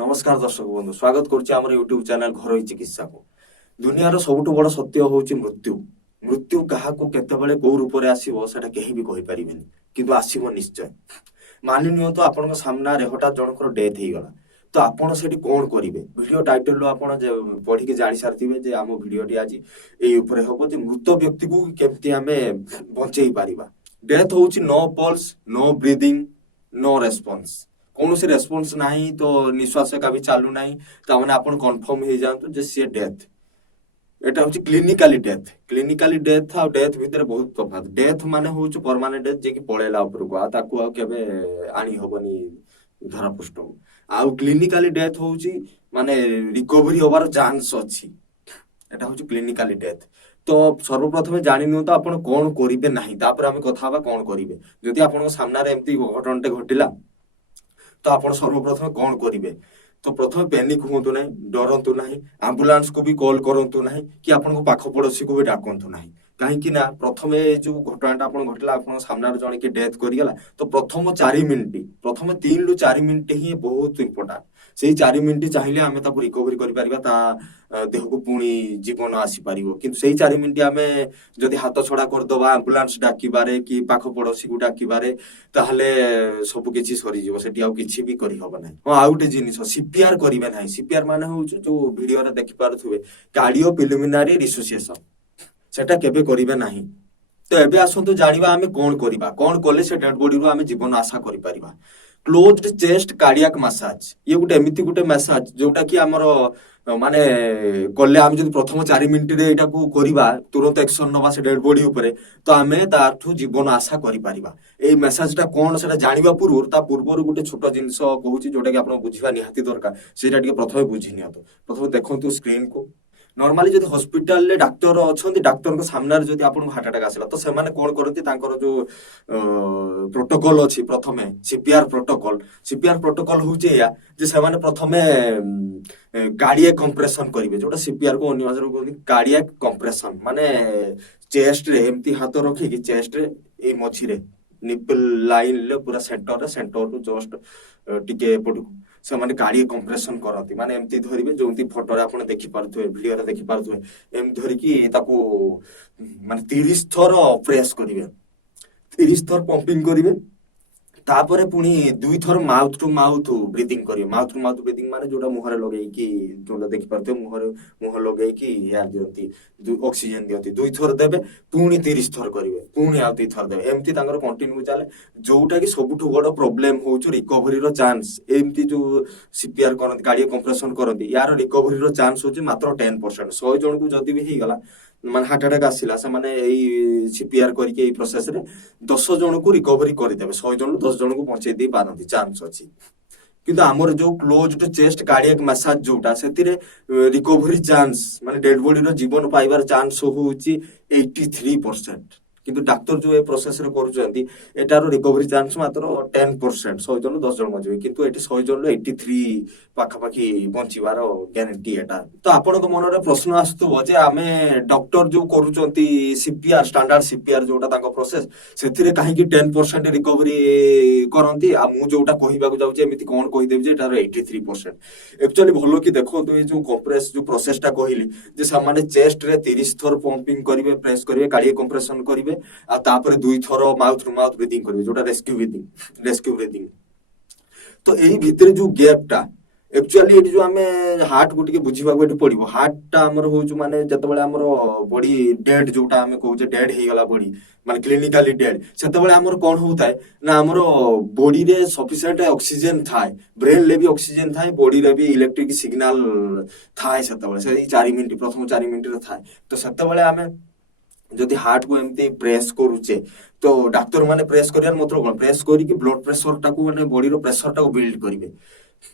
नमस्कार दर्शक बंधु स्वागत करुच्ची आम यूट्यूब चैनल घर चिकित्सा को दुनियार सबुठु बड़ सत्य हूँ मृत्यु मृत्यु क्या केतबेले कौ रूप में आसो से कहीं भी कहि परिबेनी किंतु आसीबो निश्चय। मानि नियंतु आपन सामने हठात जनकर डेथ हो गला तो आपन सेठी कौन करिवे वीडियो टाइटल आपन पढ़ी के जानि सारथिबे जे आम वीडियोटी आज एई ऊपर हबो जे मृत व्यक्ति को केमती आमे बंचेई पारिबा। डेथ होउची no pulse no breathing no response कौन से रेस्पॉन्स नहीं तो निश्वास का भी चालू नहीं ताने आपन कंफर्म हो जातु जे सी डेथ एटा होची क्लिनिकाली डेथ आ डेथ भितर बहुत तफात। डेथ माने होची परमानेंट डेथ जे कि पळेला ऊपर को ताकू आ केबे आनी होबनी धरा पृष्ठ आ क्लिनिकाली डेथ होची माने रिकवरी होबार चांस अछि एटा होची क्लिनिकाली डेथ। तो सर्वप्रथम जानि न तो आपण कोन करिवे नाही तापर हम कथा बा कोन करिवे जदि आपण सामना रे एम्ति घटनटे घटिला तो आपण सर्वप्रथम कौन करिवे तो प्रथम पैनिक हुंतु नहीं डरंतु नहीं एम्बुलेंस को भी कॉल करंतु नहीं कि आपण पाख पड़ोसी को भी डाकंतु नहीं कहीं ना प्रथम जो घटनाटा आपण घटला आपण सामने जने के डेथ करिगला तो प्रथम 4 मिनिट प्रथम 3 रु 4 मिनिट ही बहुत इंपोर्टेंट से 4 मिनिट चाहिए आमे ताको रिकवरी करि परिबा ता देह को पुणी जीवन आसी पारिबो किंतु से 4 मिनिट आमे जदि हाथ छड़ा कर दबा एम्बुलेंस डाकी बारे कि पाख पड़ोसी को डाकी बारे ताहले सब किछि सरी जीवो सेठी आ किछि भी करि होबा नै। हां आउटे जिनिस सीपीआर करिवे नै सीपीआर माने होउछ जो वीडियो रे देखि पारुथुबे कार्डियो प्रिलिमिनरी रिसोसिएशन सेटा केबे करिवे नाही। तो एबे आसंतु जानिबा आमे कोन कले से डेड बॉडी रो आमे जीवन आशा करि परिबा। क्लोज्ड चेस्ट कार्डियक मसाज ये गुटे एमिति गुटे मसाज जोटा कि हमर माने कले आमे जदि प्रथम 4 मिनिट रे एटा को करिबा तुरंत एक्शन नबा से डेड बॉडी ऊपर तो आमे तारठु जीवन आशा करि परिबा। एई मेसेजटा कोन सेटा जानिबा पूर्व ता पूर्व गुटे छोट जिंस कहूची जोटा कि आपण बुझिबा निहाती दरकार सेटा ଟିକେ प्रथम बुझि नियतो। प्रथम देखंतु स्क्रीन को नॉर्मली जदि हॉस्पिटल ले डॉक्टर अछंती डॉक्टर को सामने जदि आपन हार्ट अटैक आसिला तो से माने कोन करंती तांकर जो प्रोटोकॉल अछि प्रथमे सीपीआर प्रोटोकॉल होचे या जे से माने प्रथमे कार्डियक कंप्रेशन करिवे जोटा सीपीआर को अन्य भाषा रो कहନ୍ତି कार्डियक कंप्रेशन माने चेस्ट रे एम्ति हाथ रखि कि चेस्ट रे ए मछी रे निपल लाइन ले पूरा सेंटर टू जस्ट टिके पटु से माने कार्डियक कंप्रेशन करती माने एम्ति धरिबे जोंती फोटो रे आपण देखि पारथुए वीडियो रे देखि पारथुए एम धरि कि ताको माने 30 थर प्रेस करिवे 30 थर पंपिंग करिवे तापरे पुनी 2 थर माउथ टू माउथ ब्रीथिंग करिवे। माउथ टू माउथ ब्रीथिंग माने जोटा मुहरे लगेई कि जोटा देखि पारथुए मुह लगेई कि एयर दियंती ऑक्सीजन दियंती 2 थर देबे पुनी 30 थर करिवे पुनी आ 2 थर देबे एम्ति तांगर कंटिन्यू चाले जोटा कि सबुठु बड़ प्रॉब्लम होउछ रिकवरी रो चांस। एम्ति जो सीपीआर करंती कार्डियक कंप्रेशन करंती यार रिकवरी रो चांस होछ मात्र 10%। 100 जन को जदी भी हेगला माने हार्ट अटैक आसिला से माने एई सीपीआर करके एई प्रोसेस रे 10 जन को रिकवरी करि देबे 100 जन 10 जन को पहुंचे दे पारंती चांस अछि। किंतु हमर जो क्लोज्ड चेस्ट कार्डियक मसाज जोटा सेतिरे रिकवरी चांस माने डेड बॉडी रो जीवन पाइबार चांस होउची 83%। किंतु डॉक्टर जो ए प्रोसेस रे करूचंती एटारो रिकवरी चांस मात्र 10%। 100 जन 10 जन मजबे किंतु एटी 100 जन 83 पाखापाखी बंचिबार ग्यारंटी एटा। तो आपन को मन रे प्रश्न आस्तु जे आमे डॉक्टर जो करूचंती सीपीआर स्टैंडर्ड सीपीआर जोटा ताको प्रोसेस सेथिरे काहे कि 10% रिकवरी करंती आ मु जोटा कहिबा को जाउचे एमिति कोन कहि देब जे एटारो 83%। एक्चुअली भलो कि देखो तो ए जो कंप्रेस जो प्रोसेसटा कहिली जे सामान्य चेस्ट रे 30 थर पंपिंग करिवे प्रेस करिवे कार्डियक कंप्रेशन करिवे आ तापर 2 थर माउथ टू माउथ ब्रीथिंग करिवे जोटा रेस्क्यू ब्रीथिंग। तो एही भितरे जो गैपटा एक्चुअली एटी जो हमें हार्ट को टिके बुझिबा को एटी पड़िबो हार्टटा हमर होउछु माने जतबेले हमर बॉडी डेड जोटा हमें कहू जे डेड हे गला बॉडी माने क्लिनिकली डेड सेतबेले हमर कोन होताय ना हमर बॉडी रे सफिशिएंट ऑक्सीजन थाय ब्रेन ले भी ऑक्सीजन थाय बॉडी रे भी इलेक्ट्रिक सिग्नल थाय सेतबेले से 4 मिनिट प्रथम 4 मिनिट रे थाय। तो सेतबेले हमें जदि हार्ट को एमती प्रेस करूचे तो डॉक्टर माने प्रेस करियार मतलब कोन प्रेस करी कि ब्लड प्रेशर टाको माने बॉडी रो प्रेशर टाको बिल्ड करिवे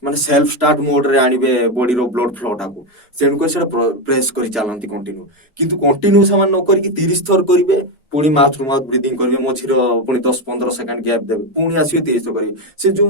माने सेल्फ स्टार्ट मोड रे आनिबे बॉडी रो ब्लड फ्लो टाको सेन को सेटा प्रेस करी चालंती कंटिन्यू किंतु कंटिन्यू समान न करी कि 30 थर करिवे पुणी माउथ टू माउथ ब्रीथिंग करिवे मछिर पुणी 10-15 सेकंड गैप देबे पुणी आसीबे 30 थर करिवे से जो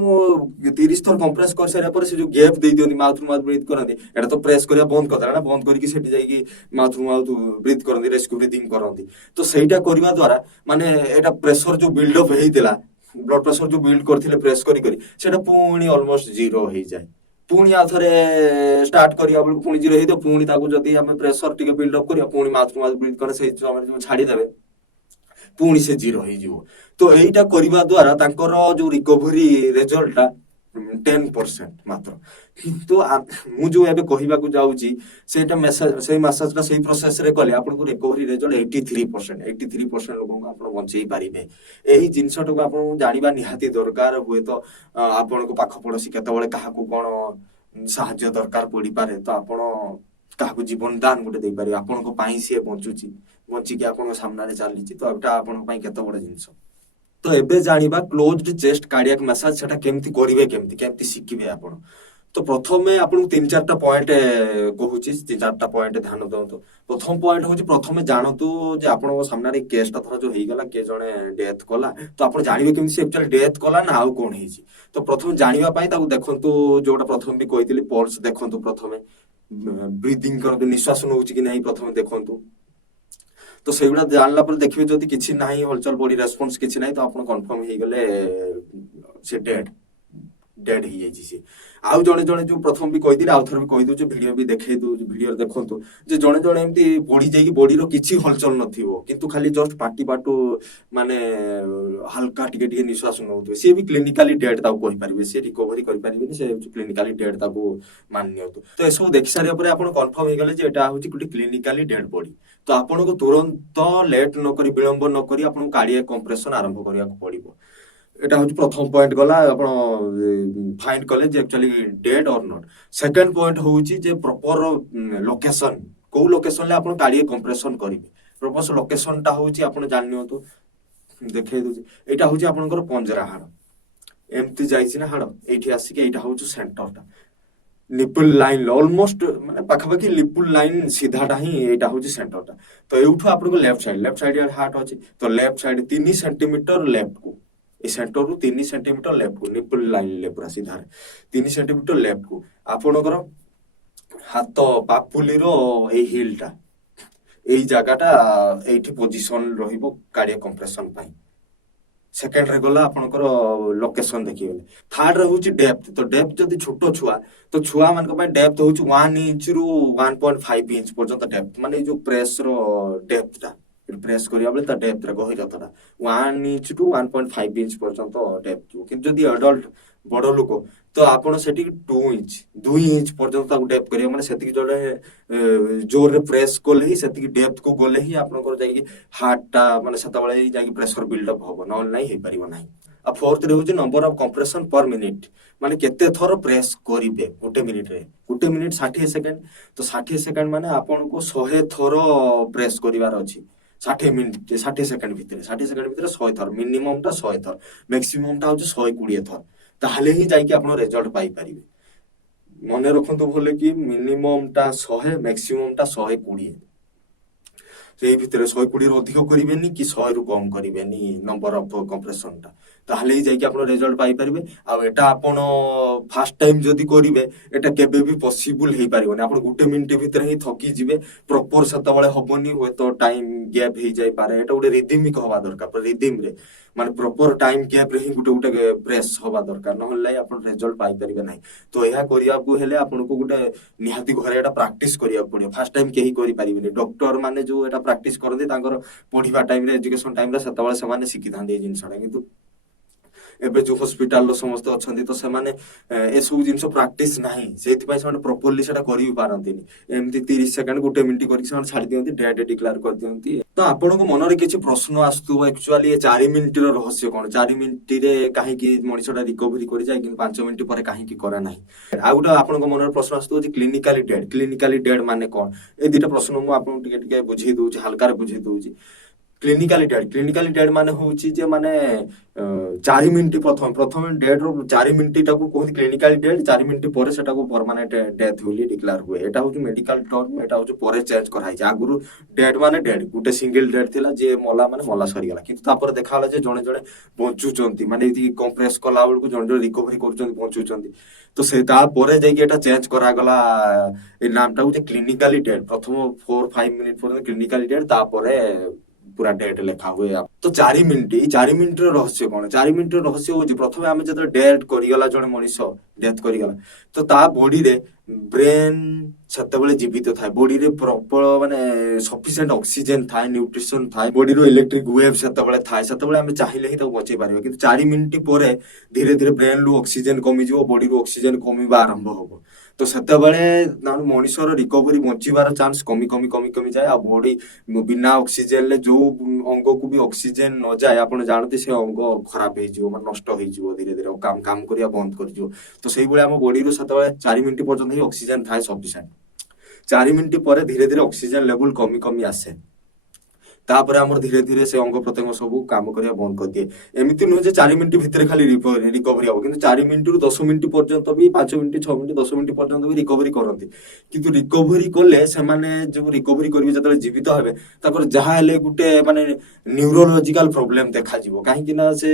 30 थर कंप्रेस कर सारे पर से जो गैप दे दियंती माउथ टू माउथ ब्रीथ करंती एटा तो प्रेस करिया बंद कर देना बंद करी कि सेठी जाई कि माउथ टू माउथ ब्रीथ करंती रेस्क्यू ब्रीथिंग करंती। तो सेटा करबा द्वारा माने एटा प्रेशर जो बिल्ड अप हेइतिला ब्लड प्रेशर जो बिल्ड करथिले प्रेस करी करी सेटा पुणी ऑलमोस्ट जीरो हो जाए पुणी आ थे स्टार्ट करिया बेलू पुणी जीरो हो पुणी जदि आम प्रेसर टिके बिल्डअप करिया पुणी माउथ टू माउथ ब्रीथ करे से समय छाड़ीदेवे पुणी से जीरो हो तो यहीटा करने द्वारा तांकर जो रिकवरी रेजल्टा 10% मात्र किंतु मु जो एबे कहबाकू जाऊँगी सेटा मेसेज से मसाजटा से प्रोसेस रे कले आपन को रिकवरी रेजल्ट 83% लोगों को आपण बंचई पारिबे एही जिंसटा को आपण जानिबा निहाती दरकार हुए तो आपण को पाख पड़ोसी केतबेले काहा को कोन साहाय्य दरकार पड़ी पारे तो आपण काहा को जीवन दान गोटे दे पारे आपण को पाई से बंचुची बंची के आपण सामने चली तो एटा आपण पई केते बड़ जिंस तो एबे जानिबा क्लोज्ड चेस्ट कार्डियक मसाज सेटा केमती करिवे केमती शिखिबे आपण तो प्रथमे आपन तीन चारटा पॉइंट कहूची तीन चारटा पॉइंट ध्यान दंतु प्रथम पॉइंट होची प्रथमे जानतु जे आपण सामने रे केसटा थरा जो हेगला के जणे डेथ कला तो आपण जानिबे केमती से एक्चुअली डेथ कला ना आउ कोन हेची तो प्रथम जानिबा पई ताकू देखंतु जोटा प्रथम भी कहितली पल्स देखंतु प्रथमे ब्रीथिंग करंतु निश्वास नउची कि नहीं प्रथमे देखंतु तो सेगुड़ा जानला पर देखिबे जदि किछि नाही हलचल बॉडी रेस्पॉन्स किछि नाही तो आपण कंफर्म हे गले से डेड ही जाइछि से आउ जणे जणे जो प्रथम भी कहि दिले आउ थर भी कहि दउ वीडियो भी देखै दउ वीडियो देखंतु जे जणे जणे एम्ति बॉडी जाई बॉडी रो किछि हलचल नथिबो किंतु खाली जस्ट पाटी पाटू माने हल्का टिके टिके निश्वास नउतु से भी क्लिनिकली डेड ताऊ कहि परिबे से रिकवरी करि परिबे से क्लिनिकली डेड ताऊ मान्यतु तो एसो देखि सारिया पर आपण कंफर्म हे गले जे एटा होछि कुटी क्लिनिकली डेड बॉडी तो आपण को तुरंत लेट न करी विलंब न करी आपण कार्डियक कंप्रेशन आरंभ करिया पड़िबो एटा होची प्रथम पॉइंट गला आपण फाइंड कले जे एक्चुअली डेड और नॉट सेकंड पॉइंट होची जे प्रॉपर लोकेशन को लोकेशन ले आपण कार्डियक कंप्रेशन करिवे प्रॉपर लोकेशन ता होची आपण जानियो तो देखै दउ एटा होची आपनकर पंजरा हाड़ एमती जाइछि ना हाड़ एठी आसी के एटा होची सेंटरटा निपुल लाइन ऑलमोस्ट माने पाखापाखि लिपुल लाइन सीधाटा ही एटा होची सेंटरटा तो एउठु आपन को लेफ्ट साइड यार हार्ट अछि तो लेफ्ट साइड 3 सेंटीमीटर लेफ्ट को ए सेंटर रु 3 सेंटीमीटर लेफ्ट को निपुल लाइन ले पूरा सीधा 3 सेंटीमीटर लेफ्ट को आपनकर हाथ पापुली रो ए हिलटा एई जगाटा एठी पोजीशन रहिबो कार्डियक कंप्रेशन पाई सेकेंड रे गला आपनकर लोकेशन देखिए थर्ड रे होची डेप्थ तो डेप्थ जदी छोटो छुआ तो छुआ मान को पय डेप्थ होची 1 इंच रु 1.5 इंच पर्यंत डेप्थ माने जो प्रेस रो डेप्थ ता प्रेस करिया बले ता डेप्थ रे गहिरतटा 1 इंच टू 1.5 इंच पर्यंत डेप्थ किंतु जदी अडल्ट बड़ लोक तो आपण सेठी 2 इंच पर्यंत ताकू डेप्थ करिया माने सेठी जोड़े जोर रे प्रेस कोले ही सेठी डेप्थ को गोले ही आपण को जाई हार्ट ता माने सता बळे जाई प्रेशर बिल्ड अप होबो न नाही हे परिबो नाही आ फोर्थ रे होची number of compression per minute माने केते थर प्रेस करिवे गोटे मिनिट रे गोटे मिनिट 60 सेकंड तो 60 सेकंड माने आपण को 100 थर प्रेस करिवार अछि 60 मिनिट 60 सेकंड भितरे 60 सेकंड भितरे 100 थर मिनिमम ता 100 थर मैक्सिमम ता होची 120 थर ताहले ही जाई कि आपण रिजल्ट पाई परिबे मने रखंतु भले कि मिनिमम ता 100 मैक्सिमम ता 120 से भितर 120 रो अधिक करिवेनी कि 100 रु कम करिवेनी नंबर ऑफ कंप्रेशन ता ताहले ही जाई कि आपण रिजल्ट पाई परिबे आ एटा आपण फर्स्ट टाइम जदी करिवे एटा केबे भी पॉसिबल हे पारिबोनी आपण गुटे मिनिट भितर ही थकी जिवे प्रॉपर सता बळे होबोनी होय तो टाइम गैप हे जाई पारे एटा गुटे रिदमिक होबा दरकार पर रिदम रे माने प्रॉपर टाइम गैप रे ही गुटे गुटे प्रेस होबा दरकार न होले आपण रिजल्ट पाई परिबे नाही तो एहा करिया को हेले आपण को गुटे निहाती घरे एटा प्रैक्टिस करिया पड़ियो फर्स्ट टाइम केही करि पारिबेनी डॉक्टर माने जो एटा प्रैक्टिस करदे तांकर पढिबा टाइम रे एजुकेशन टाइम रे सता बळे समान सिखि थांदे जिंसडा किंतु एबे जो हॉस्पिटल रो समस्त अछंती तो से माने ए सब जिंस प्रैक्टिस नाही सेति पय से प्रॉपर्ली सेटा करि पारंतीनी एमती 30 सेकंड गुटे मिनिट करि से छाडी दियंती डेड डिक्लेयर कर दियंती तो आपण को मन रे किछि प्रश्न आस्तु एक्चुअली 4 मिनिट रो रहस्य कोन 4 मिनिट रे काहे कि मनिषटा रिकवरी करि जाय कि 5 मिनिट परे काहे कि करा नाही आ गुटा आपण को मन रे प्रश्न आस्तु जे क्लिनिकली डेड माने कोन ए दिटा प्रश्न मु आपण टिके टिके बुझी दोछि हल्का रे बुझी दोछि क्लिनिकली डेड माने होची जे माने 4 मिनिट प्रथम डेड रो 4 मिनिट टाको कोन क्लिनिकली डेड 4 मिनिट परे सेटा को परमानेंट डेथ होली डिक्लेयर हुए एटा होची मेडिकल टर्म एटा होची परे चेंज कराई जा गुरु डेड माने डेड गुटे सिंगल डेड थिला जे मला माने मला सरी गला किंतु तापर देखाला जे जणे जणे बंचुचंती माने इति कंप्रेस कला बेल को जणे जणे रिकवरी करचंती बंचुचंती तो से ता परे जाई के एटा चेंज करा गला ए नामटा होची क्लिनिकली डेड प्रथम 4-5 मिनिट पर क्लिनिकली डेड ता परे पूरा डेट लेखा हुए तो 4 मिनिट रहस्य कौन 4 मिनिट रहस्य हूँ प्रथम आम जो डेट करगला जड़े मनीष डेथ करगला तो ता बॉडी रे ब्रेन ସେତେବେଳେ ଜୀବିତ ଥାଏ ବଡିରେ ପ୍ରବଳ ମାନେ ସଫିସିଏଣ୍ଟ ଅକ୍ସିଜେନ ଥାଏ ନ୍ୟୁଟ୍ରିସନ ଥାଏ ବଡିର ଇଲେକ୍ଟ୍ରିକ ୱେଭ ସେତେବେଳେ ଥାଏ ସେତେବେଳେ ଆମେ ଚାହିଁଲେ ହିଁ ତାକୁ ବଞ୍ଚେଇ ପାରିବା କିନ୍ତୁ 4 ମିନିଟ ପରେ ଧୀରେ ଧୀରେ ବ୍ରେନରୁ ଅକ୍ସିଜେନ କମିଯିବ ବଡିରୁ ଅକ୍ସିଜେନ କମିବା ଆରମ୍ଭ ହବ ତ ସେତେବେଳେ ମଣିଷର ରିକଭରି ବଞ୍ଚିବାର ଚାନ୍ସ କମି କମି କମି କମି ଯାଏ ଆଉ ବଡି ବିନା ଅକ୍ସିଜେନରେ ଯୋଉ ଅଙ୍ଗକୁ ବି ଅକ୍ସିଜେନ ନ ଯାଏ ଆପଣ ଜାଣନ୍ତି ସେ ଅଙ୍ଗ ଖରାପ ହେଇଯିବ ମାନେ ନଷ୍ଟ ହେଇଯିବ ଧୀରେ ଧୀରେ କାମ କରିବା ବନ୍ଦ କରିଯିବ ତ ସେଇଭଳି ଆମ ବଡିରୁ ସେତେବେଳେ 4 ମିନିଟ ପର୍ଯ୍ୟନ୍ତ ହିଁ ଅକ୍ସିଜେନ ଥାଏ ସଫିସିଏଣ୍ଟ 4 ମିନିଟ ପରେ ଧୀରେ ଧୀରେ ଅକ୍ସିଜେନ ଲେଭେଲ କମି କମି ଆସେ ତାପରେ ଆମର ଧୀରେ ଧୀରେ ସେ ଅଙ୍ଗ ପ୍ରତ୍ୟଙ୍ଗ ସବୁ କାମ କରିବା ବନ୍ଦ କରିଦିଏ ଏମିତି ନୁହେଁ ଯେ 4 ମିନିଟ ଭିତରେ ଖାଲି ରିକଭରି ହବ କିନ୍ତୁ 4 ମିନିଟରୁ 10 ମିନିଟ ପର୍ଯ୍ୟନ୍ତ ବି 5 ମିନିଟ 6 ମିନିଟ 10 ମିନିଟ ପର୍ଯ୍ୟନ୍ତ ବି ରିକଭରି କରନ୍ତି କିନ୍ତୁ ରିକଭରି କଲେ ସେମାନେ ଯୋଉ ରିକଭରି କରିବେ ଯେତେବେଳେ ଜୀବିତ ହେବେ ତାଙ୍କର ଯାହା ହେଲେ ଗୋଟେ ମାନେ ନ୍ୟୁରୋଲୋଜିକାଲ ପ୍ରୋବ୍ଲେମ ଦେଖାଯିବ କାହିଁକି ନା ସେ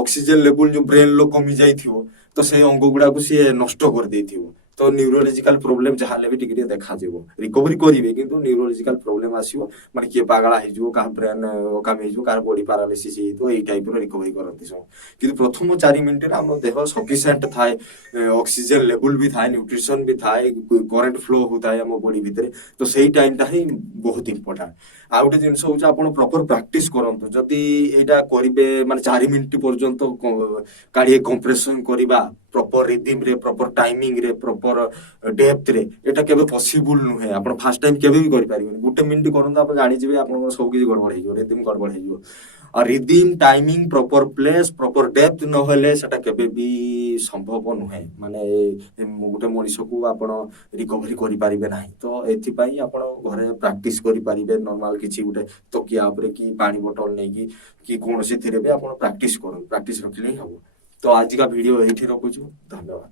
ଅକ୍ସିଜେନ ଲେଭେଲ ଯୋଉ ବ୍ରେନର କମି ଯାଇଥିବ ତ ସେଇ ଅଙ୍ଗ ଗୁଡାକୁ ସିଏ ନଷ୍ଟ କରିଦେଇଥିବ ତ ନ୍ୟୁରୋଲୋଜିକାଲ ପ୍ରୋବ୍ଲେମ ଯାହା ହେଲେ ବି ଟିକେ ଟିକେ ଦେଖାଯିବ ରିକଭରି କରିବେ କିନ୍ତୁ ନ୍ୟୁରୋଲୋଜିକାଲ ପ୍ରୋବ୍ଲେମ ଆସିବ ମାନେ କିଏ ପାଗଳା ହେଇଯିବ କାହା ବ୍ରେନ ଅକାମି ହେଇଯିବ କାହାର ବଡି ପାରାଲିସିସ୍ ହେଇଯିବ ଏଇ ଟାଇପର ରିକଭରି କରନ୍ତି ସବୁ କିନ୍ତୁ ପ୍ରଥମ 4 ମିନିଟରେ ଆମ ଦେହ ସଫିସିଏଣ୍ଟ ଥାଏ ଅକ୍ସିଜେନ ଲେଭେଲ ବି ଥାଏ ନ୍ୟୁଟ୍ରିସନ ବି ଥାଏ କରେଣ୍ଟ ଫ୍ଲୋ ହଉଥାଏ ଆମ ବଡି ଭିତରେ ତ ସେଇ ଟାଇମଟା ହିଁ ବହୁତ ଇମ୍ପୋର୍ଟାଣ୍ଟ ଆଉ ଗୋଟେ ଜିନିଷ ହଉଛି ଆପଣ ପ୍ରପର ପ୍ରାକ୍ଟିସ କରନ୍ତୁ ଯଦି ଏଇଟା କରିବେ ମାନେ 4 ମିନିଟ ପର୍ଯ୍ୟନ୍ତ କାଢିଏ କମ୍ପ୍ରେସନ କରିବା ପ୍ରପର ରିଦିମରେ ପ୍ରପର ଟାଇମିଂରେ ପ୍ରପର ଡେପ୍ଥରେ ଏଟା କେବେ ପସିବୁଲ ନୁହେଁ ଆପଣ ଫାର୍ଷ୍ଟ ଟାଇମ କେବେ ବି କରିପାରିବେନି 1 ମିନିଟ କରନ୍ତୁ ଆପଣ ଜାଣିଯିବେ ଆପଣଙ୍କର ସବୁ କିଛି ଗଡବଡ ହେଇଯିବ ରିଦିମ ଗଡବଡ ହେଇଯିବ ଆଉ rhythm timing proper place proper depth ନହେଲେ ସେଟା କେବେ ବି ସମ୍ଭବ ନୁହେଁ ମାନେ ଗୋଟେ ମଣିଷକୁ ଆପଣ ରିକଭରି କରିପାରିବେ ନାହିଁ ତ ଏଥିପାଇଁ ଆପଣ ଘରେ ପ୍ରାକ୍ଟିସ କରିପାରିବେ ନର୍ମାଲ କିଛି ଗୋଟେ ତକିଆ ଉପରେ କି ପାଣି ବୋଟଲ ନେଇକି କି କୌଣସି ଥିରେ ବି ଆପଣ ପ୍ରାକ୍ଟିସ କରନ୍ତୁ ପ୍ରାକ୍ଟିସ ରଖିଲେ ହିଁ ହବ ତ ଆଜିକା ଭିଡିଓ ଏଇଠି ରଖୁଛୁ ଧନ୍ୟବାଦ।